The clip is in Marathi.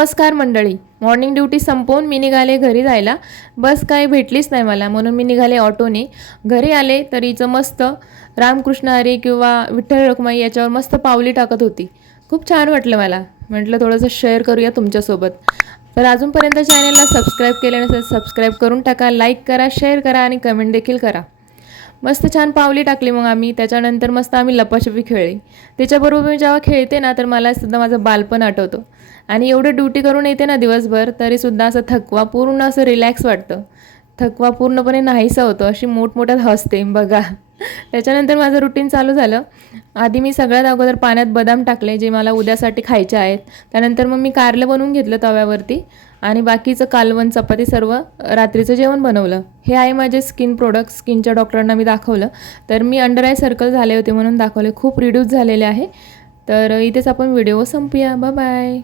नमस्कार मंडळी. मॉर्निंग ड्युटी संपवून मी निघाले घरी जायला. बस काही भेटलीच नाही मला, म्हणून मी निघाले ऑटोने. घरी आले तर हिचं मस्त रामकृष्ण हरी किंवा विठ्ठल रखुमाई याच्यावर मस्त पावली टाकत होती. खूप छान वाटलं मला. म्हटलं थोडंसं शेअर करूया तुमच्यासोबत. तर अजूनपर्यंत चॅनलला सबस्क्राईब केले नसेल सबस्क्राईब करून टाका, लाईक करा, शेअर करा आणि कमेंट देखील करा. मस्त छान पावली टाकली. मग आम्ही त्याच्यानंतर मस्त आम्ही लपाछपी खेळली. त्याच्याबरोबर मी जेव्हा खेळते ना तर मला सुद्धा माझं बालपण आठवतं. आणि एवढं ड्युटी करून येते ना दिवसभर तरीसुद्धा असं थकवा पूर्ण असं रिलॅक्स वाटतं. थकवा पूर्णपणे नाहीसा होतो. अशी मोठमोठ्यात हसते बघा. त्याच्यानंतर माझं रुटीन चालू झालं. आधी मी सगळ्यात अगोदर पाण्यात बदाम टाकले जे मला उद्यासाठी खायचे आहेत. त्यानंतर मग मी कारलं बनवून घेतलं तव्यावरती आणि बाकीचं कालवण चपाती सर्व रात्रीचं जेवण बनवलं. हे आहे माझे स्किन प्रोडक्ट. स्किनच्या डॉक्टरांना मी दाखवलं तर मी अंडर आय सर्कल झाले होते म्हणून दाखवले. खूप रिड्यूस झालेले आहे. तर इथेच आपण व्हिडिओ संपूया. Bye bye.